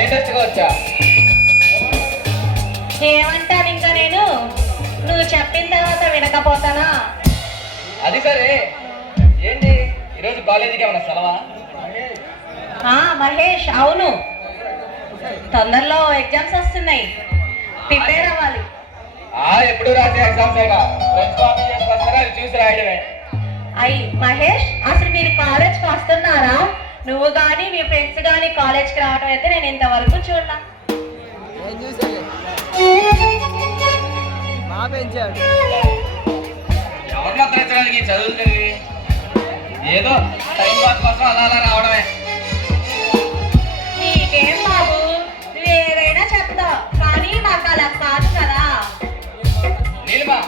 లేటెస్ట్గా వచ్చా. ఏమంటాను ఇంకా నేను, నువ్వు చెప్పిన తర్వాత వినకపోతానా? అది సరే, ఏంటి ఈరోజు కాలేజీకి ఏమన్నా సెలవా? మహేష్, అవును, తొందరలో ఎగ్జామ్స్ వస్తున్నాయి, ప్రిపేర్ అవ్వాలి. ఎప్పుడు రాసే ఎగ్జామ్స్ ఫ్రెండ్స్ కాపీ చేసుకొస్తారా, అవి చూసి రాయడమే. మహేష్, అసలు మీరు కాలేజ్కి వస్తున్నారా? నువ్వు కానీ మీ ఫ్రెండ్స్ కానీ కాలేజ్కి రావడం అయితే నేను ఇంతవరకు చూడలా. ఎవరిలో పెంచడానికి చదువుతుంది, ఏదో టైం పాస్ కోసం అలా అలా రావడమే. నీకేం బాబు, నువ్వు ఏదైనా చెప్తావు, కానీ మాకు అలా కాదు కదా. నీలిమా,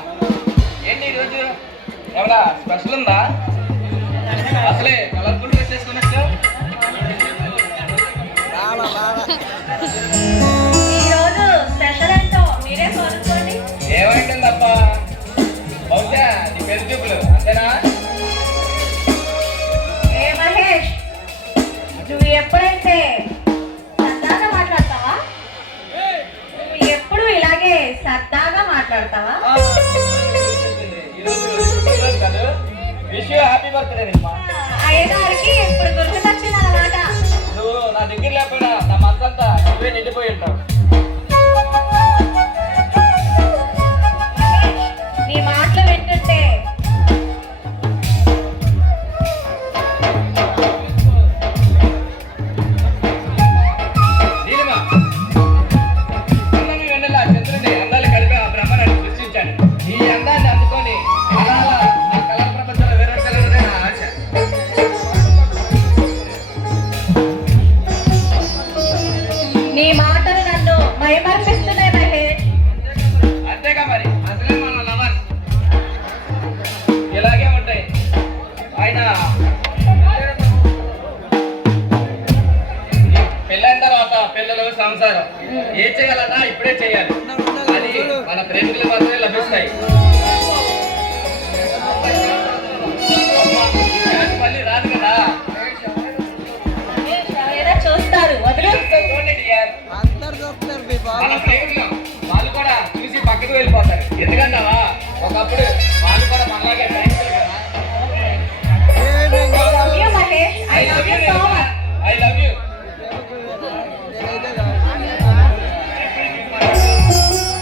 ఏంటి ఈరోజు ఏమన్నా స్పెషల్ ఉందా? అసలే కలర్ఫుల్ డ్రెస్ వేసుకున్నట్టు. ఈరోజు స్పెషల్ ఏంటో మీరే కోరుకోండి. ఏమైందప్ప, బహుశా నీ పెళ్లి చూపులు అంతేనా? ఏ మహేష్, నువ్వు ఎప్పుడైతే సరదాగా మాట్లాడతావా? నువ్వు ఎప్పుడు ఇలాగే సరదాగా మాట్లాడతావా? విష్ యూ హ్యాపీ బర్త్డే నిమ్మా. అయ్యగారికి ఇప్పుడు గుర్తుకొచ్చింది అన్నమాట. నువ్వు నా దగ్గర లేకపోయినా నా మనసంతా నువ్వే నిండిపోయి ఉంటావు. నీ మాటలు వింటుంటే నీలిమా, అన్నమి వెన్నెల చంద్రుని అందాలు కలిపి ఆ బ్రహ్మను సృష్టించాను. ఈ అందాన్ని అందుకొని అలా అలా ఆ కళా ప్రపంచంలో వేరొకలనే నా ఆశ. నీ మాటలు నన్ను మైమర్పిస్తున్నాయి మహేష్. అంతేగా మరి, అసలే మన లవర్ ఇలాగే ఉంటాయి. ఆయన పెళ్ళైన తర్వాత పిల్లలు సంసారం ఏ చేయాలన్నా ఇప్పుడే చేయాలి. అది మన ప్రేమికులు మాత్రమే లభిస్తాయి. మళ్ళీ రాదు కదా. ఎవరైనా చూస్తారు, వదిలే. చూడండి డియర్, మన ప్రేమికులు వాళ్ళు కూడా చూసి పక్కకు వెళ్ళిపోతారు. ఎందుకంటావా, ఒకప్పుడు